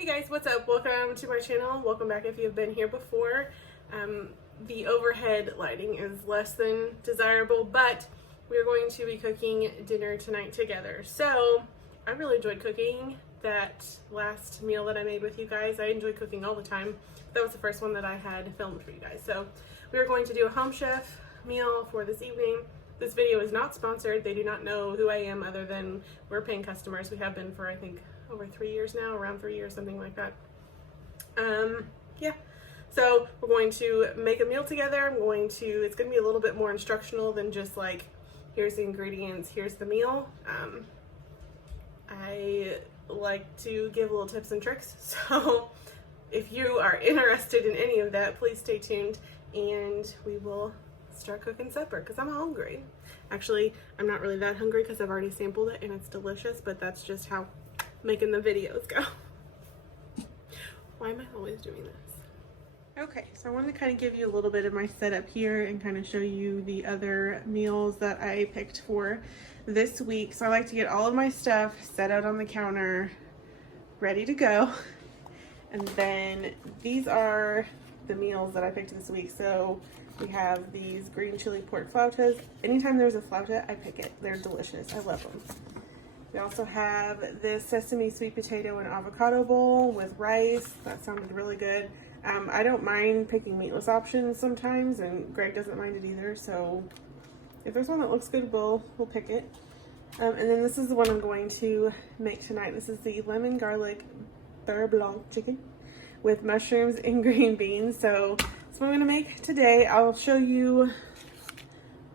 Hey guys, what's up? Welcome to my channel. Welcome back if you've been here before. The overhead lighting is less than desirable, but we're going to be cooking dinner tonight together. So I really enjoyed cooking that last meal that I made with you guys. I enjoy cooking all the time. That was the first one that I had filmed for you guys. So we are going to do a home chef meal for this evening. This video is not sponsored. They do not know who I am other than we're paying customers. We have been for, I think, over 3 years now, around 3 years, something like that. Yeah. So we're going to make a meal together. It's going to be a little bit more instructional than just like, here's the ingredients, here's the meal. I like to give little tips and tricks. So if you are interested in any of that, please stay tuned and we will start cooking supper because I'm hungry. Actually, I'm not really that hungry because I've already sampled it and it's delicious, but that's just how making the videos go. Why am I always doing this? Okay, so I wanted to kind of give you a little bit of my setup here and kind of show you the other meals that I picked for this week. So I like to get all of my stuff set out on the counter, ready to go. And then these are the meals that I picked this week. So we have these green chili pork flautas. Anytime there's a flauta, I pick it. They're delicious. I love them. We also have this sesame sweet potato and avocado bowl with rice. That sounded really good. I don't mind picking meatless options sometimes, and Greg doesn't mind it either. So if there's one that looks good, we'll pick it. And then this is the one I'm going to make tonight. This is the lemon garlic beurre blanc chicken with mushrooms and green beans. So that's what I'm going to make today. I'll show you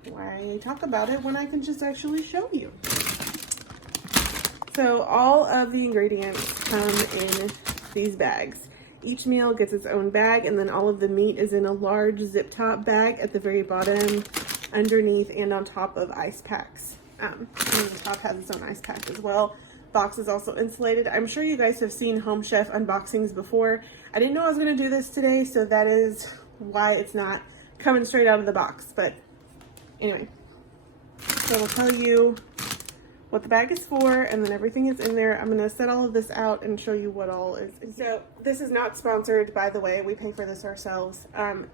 why I talk about it when I can just actually show you. So all of the ingredients come in these bags. Each meal gets its own bag, and then all of the meat is in a large zip top bag at the very bottom, underneath, and on top of ice packs. And then the top has its own ice pack as well. Box is also insulated. I'm sure you guys have seen Home Chef unboxings before. I didn't know I was going to do this today, so that is why it's not coming straight out of the box. But anyway, so it'll tell you what the bag is for, and then everything is in there. I'm going to set all of this out and show you what all is. So this is not sponsored, by the way. We pay for this ourselves.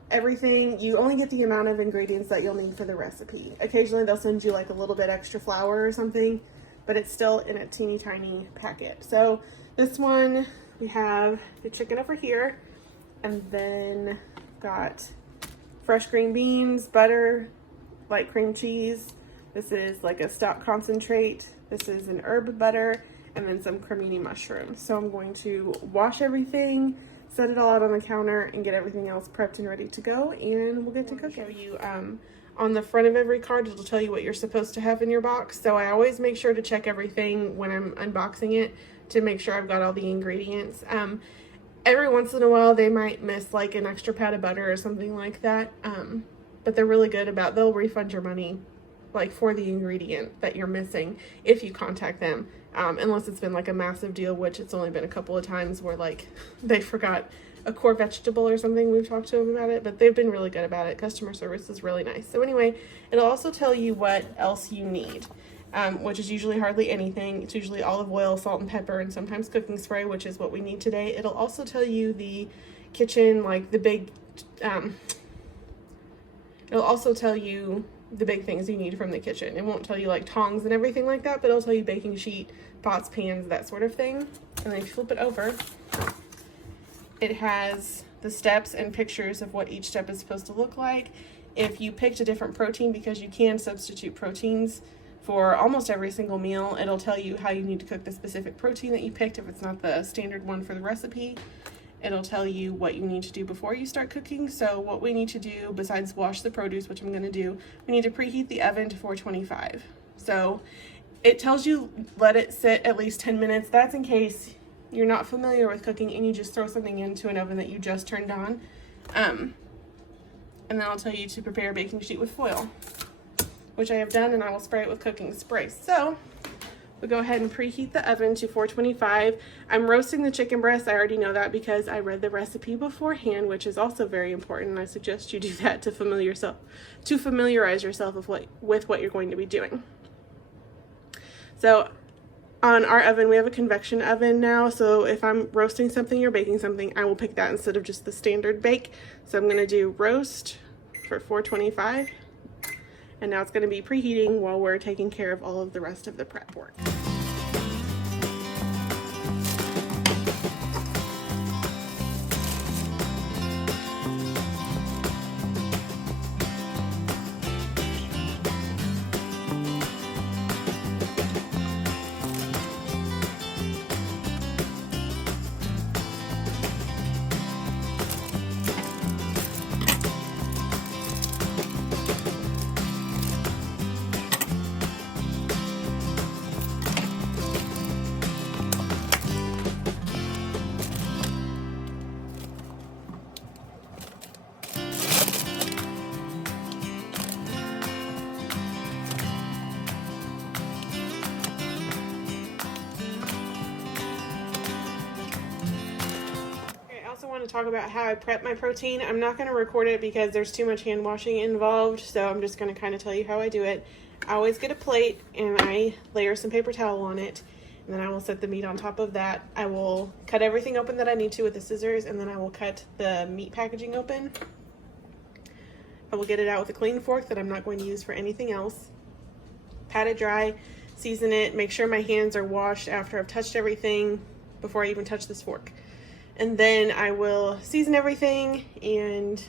Everything, you only get the amount of ingredients that you'll need for the recipe. Occasionally they'll send you like a little bit extra flour or something, but it's still in a teeny tiny packet. So this one, we have the chicken over here, and then got fresh green beans, butter, light cream cheese. This is like a stock concentrate. This is an herb butter, and then some cremini mushrooms. So I'm going to wash everything, set it all out on the counter, and get everything else prepped and ready to go, and we'll get to cooking. I'll show you on the front of every card, it'll tell you what you're supposed to have in your box. So I always make sure to check everything when I'm unboxing it to make sure I've got all the ingredients. Every once in a while, they might miss like an extra pat of butter or something like that, but they're really good about, they'll refund your money like for the ingredient that you're missing if you contact them, unless it's been like a massive deal, which it's only been a couple of times where like they forgot a core vegetable or something. We've talked to them about it, but they've been really good about it. Customer service is really nice. So anyway, it'll also tell you what else you need, which is usually hardly anything. It's usually olive oil, salt and pepper, and sometimes cooking spray, which is what we need today. It'll also tell you the kitchen, like the big, it'll also tell you the big things you need from the kitchen. It won't tell you like tongs and everything like that, but it'll tell you baking sheet, pots, pans, that sort of thing. And then if you flip it over, it has the steps and pictures of what each step is supposed to look like. If you picked a different protein, because you can substitute proteins for almost every single meal, it'll tell you how you need to cook the specific protein that you picked if it's not the standard one for the recipe. It'll tell you what you need to do before you start cooking. So what we need to do, besides wash the produce, which I'm going to do, we need to preheat the oven to 425. So it tells you let it sit at least 10 minutes. That's in case you're not familiar with cooking and you just throw something into an oven that you just turned on. And then I'll tell you to prepare a baking sheet with foil, which I have done, and I will spray it with cooking spray. So we'll go ahead and preheat the oven to 425. I'm roasting the chicken breast. I already know that because I read the recipe beforehand, which is also very important. I suggest you do that to familiarize yourself with what you're going to be doing. So On our oven, we have a convection oven now, so if I'm roasting something or baking something, I will pick that instead of just the standard bake. So I'm gonna do roast for 425, and now it's gonna be preheating while we're taking care of all of the rest of the prep work. Want to talk about how I prep my protein. I'm not going to record it because there's too much hand washing involved, so I'm just going to kind of tell you how I do it. I always get a plate and I layer some paper towel on it, and then I will set the meat on top of that. I will cut everything open that I need to with the scissors, and then I will cut the meat packaging open. I will get it out with a clean fork that I'm not going to use for anything else. Pat it dry, season it, make sure my hands are washed after I've touched everything before I even touch this fork. And then I will season everything and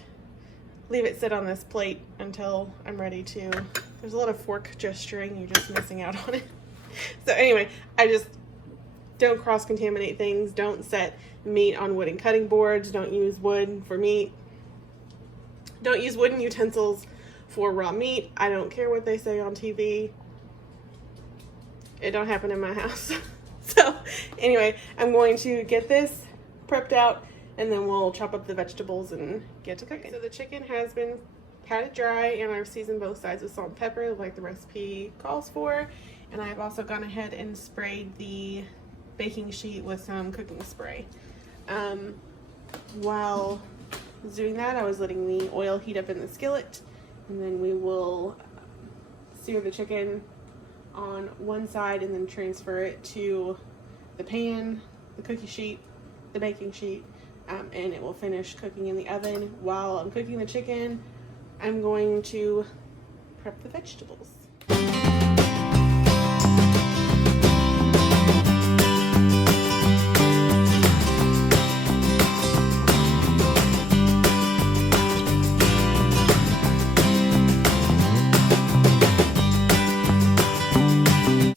leave it sit on this plate until I'm ready to. There's a lot of fork gesturing, you're just missing out on it. So anyway, I just don't cross-contaminate things. Don't set meat on wooden cutting boards. Don't use wood for meat. Don't use wooden utensils for raw meat. I don't care what they say on TV. It don't happen in my house. So anyway, I'm going to get this prepped out, and then we'll chop up the vegetables and get to cooking. So the chicken has been patted dry, and I've seasoned both sides with salt and pepper like the recipe calls for. And I've also gone ahead and sprayed the baking sheet with some cooking spray. While doing that, I was letting the oil heat up in the skillet, and then we will sear the chicken on one side and then transfer it to the pan, the cookie sheet, the baking sheet, and it will finish cooking in the oven. While I'm cooking the chicken, I'm going to prep the vegetables.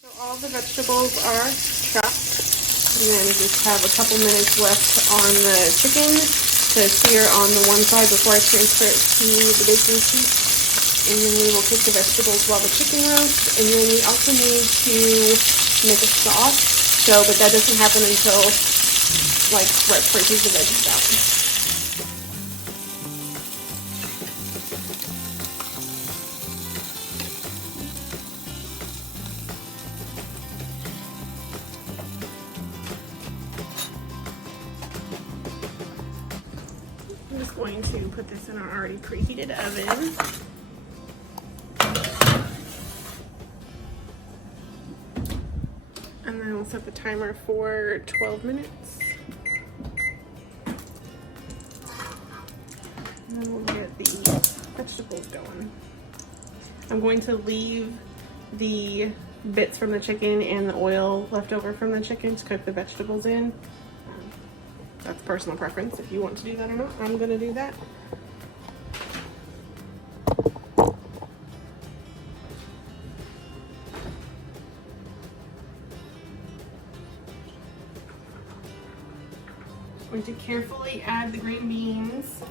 So all the vegetables are chopped. And then just have a couple minutes left on the chicken to sear on the one side before I transfer it to the baking sheet. And then we will cook the vegetables while the chicken roasts. And then we also need to make a sauce. But that doesn't happen until like right before I take the veggies out. I'm just going to put this in our already preheated oven. And then we'll set the timer for 12 minutes. And then we'll get the vegetables going. I'm going to leave the bits from the chicken and the oil left over from the chicken to cook the vegetables in. That's personal preference. If you want to do that or not, I'm going to do that. I'm going to carefully add the green beans, the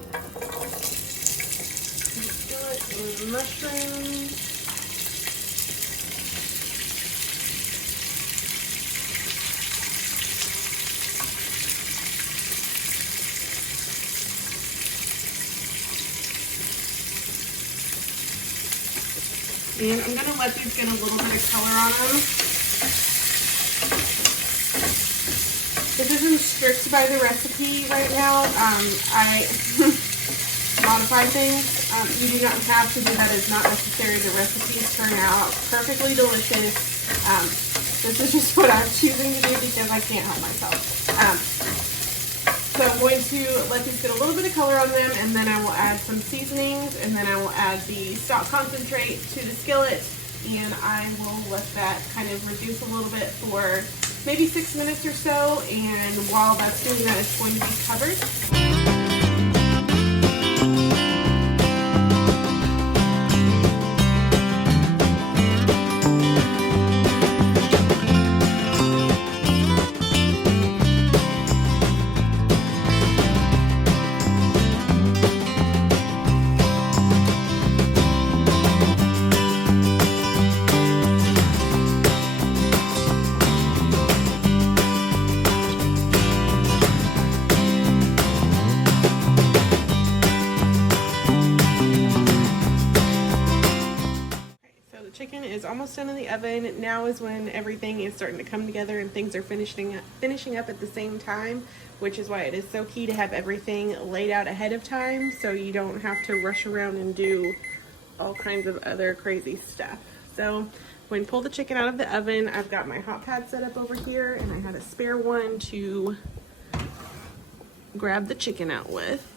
skillet, and the mushrooms. And I'm going to let these get a little bit of color on them. This isn't strict by the recipe right now. I modify things. You do not have to do that. It's not necessary. The recipes turn out perfectly delicious. This is just what I'm choosing to do because I can't help myself. So I'm going to let these get a little bit of color on them, and then I will add some seasonings, and then I will add the stock concentrate to the skillet, and I will let that kind of reduce a little bit for maybe 6 minutes or so, and while that's doing that, it's going to be covered. Chicken is almost done in the oven. Now is when everything is starting to come together and things are finishing up at the same time, which is why it is so key to have everything laid out ahead of time so you don't have to rush around and do all kinds of other crazy stuff. So when you pull the chicken out of the oven, I've got my hot pad set up over here, and I had a spare one to grab the chicken out with.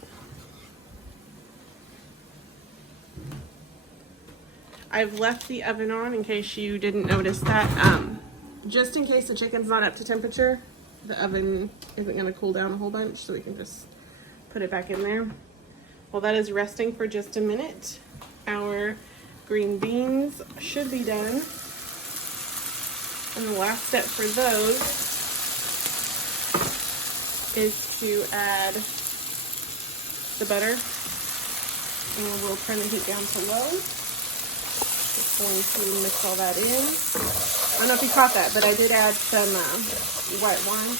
I've left the oven on in case you didn't notice that. Just in case the chicken's not up to temperature, the oven isn't going to cool down a whole bunch, so we can just put it back in there. While that is resting for just a minute, our green beans should be done. And the last step for those is to add the butter, and we'll turn the heat down to low. Just going to mix all that in. I don't know if you caught that, but I did add some white wine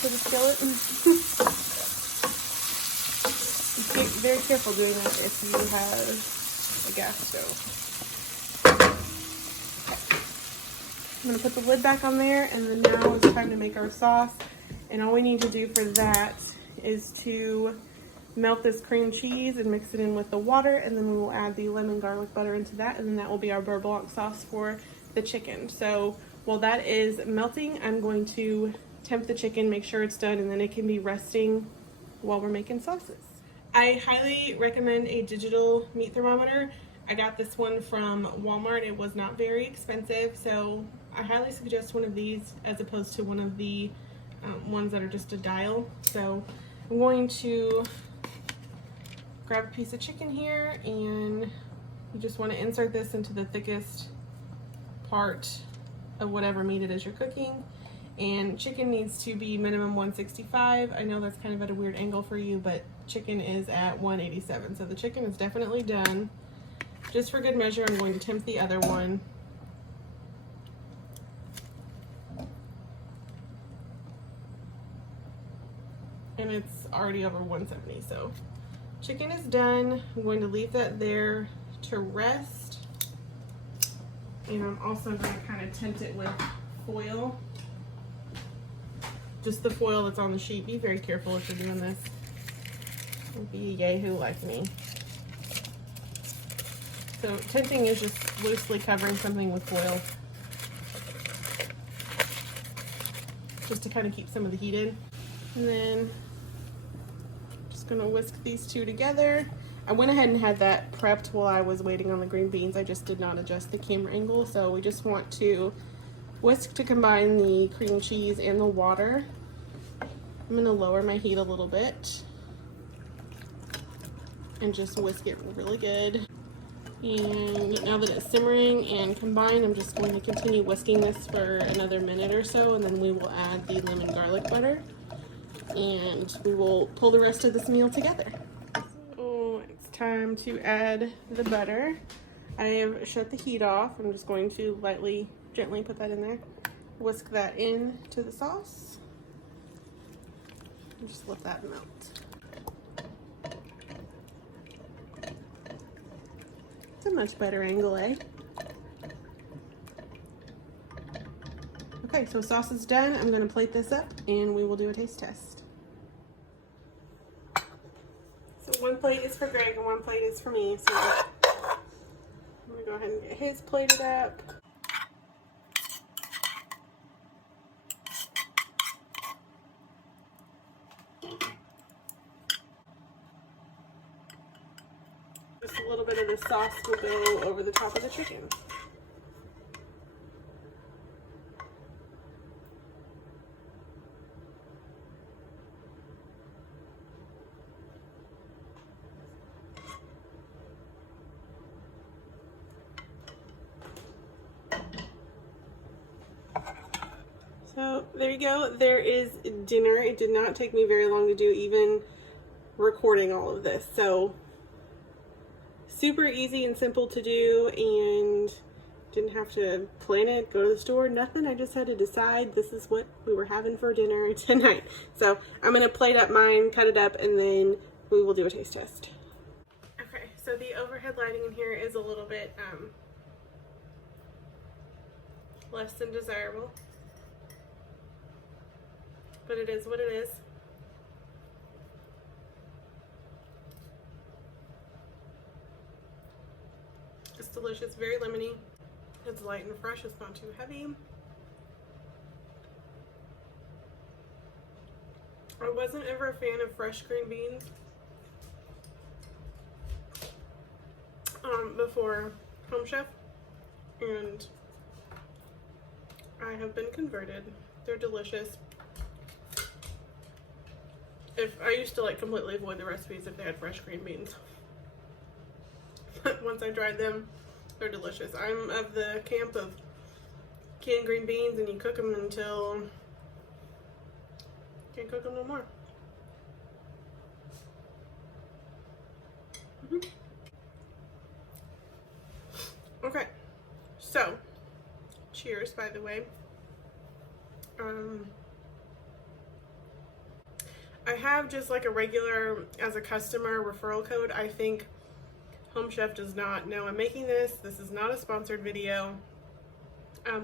to the skillet. Be very careful doing that if you have a gas stove. Okay. I'm going to put the lid back on there, and then now it's time to make our sauce. And all we need to do for that is to melt this cream cheese and mix it in with the water, and then we will add the lemon garlic butter into that, and then that will be our beurre blanc sauce for the chicken. So while that is melting, I'm going to temp the chicken, make sure it's done, and then it can be resting while we're making sauces. I highly recommend a digital meat thermometer. I got this one from Walmart. It was not very expensive, so I highly suggest one of these as opposed to one of the ones that are just a dial. So I'm going to grab a piece of chicken here, and you just want to insert this into the thickest part of whatever meat it is you're cooking. And chicken needs to be minimum 165. I know that's kind of at a weird angle for you, but chicken is at 187. So the chicken is definitely done. Just for good measure, I'm going to temp the other one. And it's already over 170, so chicken is done. I'm going to leave that there to rest. And I'm also going to kind of tint it with foil. Just the foil that's on the sheet. Be very careful if you're doing this. Don't be a yahoo like me. So tinting is just loosely covering something with foil, just to kind of keep some of the heat in. And then just gonna whisk these two together. I went ahead and had that prepped while I was waiting on the green beans. I just did not adjust the camera angle. So we just want to whisk to combine the cream cheese and the water. I'm gonna lower my heat a little bit and just whisk it really good. And now that it's simmering and combined, I'm just going to continue whisking this for another minute or so, and then we will add the lemon garlic butter, and we will pull the rest of this meal together. So it's time to add the butter. I have shut the heat off. I'm just going to lightly, gently put that in there. Whisk that in to the sauce. And just let that melt. It's a much better angle, eh? Okay, so sauce is done. I'm gonna plate this up and we will do a taste test. So one plate is for Greg and one plate is for me. So I'm gonna go ahead and get his plated up. little bit of the sauce will go over the top of the chicken. So there you go. There is dinner. It did not take me very long to do, even recording all of this. So super easy and simple to do, and didn't have to plan it, go to the store, nothing. I just had to decide this is what we were having for dinner tonight. So I'm gonna plate up mine, cut it up, and then we will do a taste test. Okay, so the overhead lighting in here is a little bit less than desirable, but it is what it is. It's delicious, very lemony. It's light and fresh, it's not too heavy. I wasn't ever a fan of fresh green beans before Home Chef, and I have been converted. They're delicious. I used to like completely avoid the recipes if they had fresh green beans. But once I tried them, they're delicious. I'm of the camp of canned green beans, and you cook them until you can't cook them no more. Okay, so cheers, by the way. I have just like a regular, as a customer, referral code. I think Home Chef does not know I'm making this. This is not a sponsored video.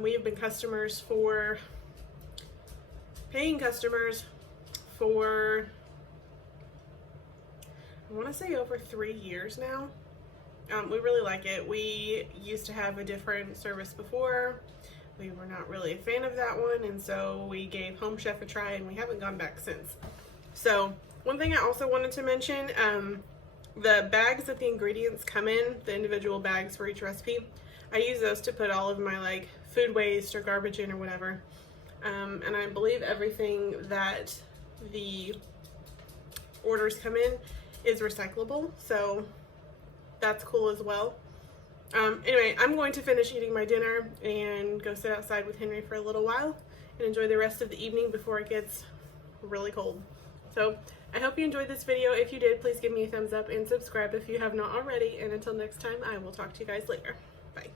We have been paying customers for, I want to say over 3 years now. We really like it. We used to have a different service before. We were not really a fan of that one, and so we gave Home Chef a try, and we haven't gone back since. So one thing I also wanted to mention, the bags that the ingredients come in, the individual bags for each recipe, I use those to put all of my like food waste or garbage in or whatever. And I believe everything that the orders come in is recyclable, so that's cool as well. Anyway, I'm going to finish eating my dinner and go sit outside with Henry for a little while and enjoy the rest of the evening before it gets really cold. So I hope you enjoyed this video. If you did, please give me a thumbs up and subscribe if you have not already. And until next time, I will talk to you guys later. Bye.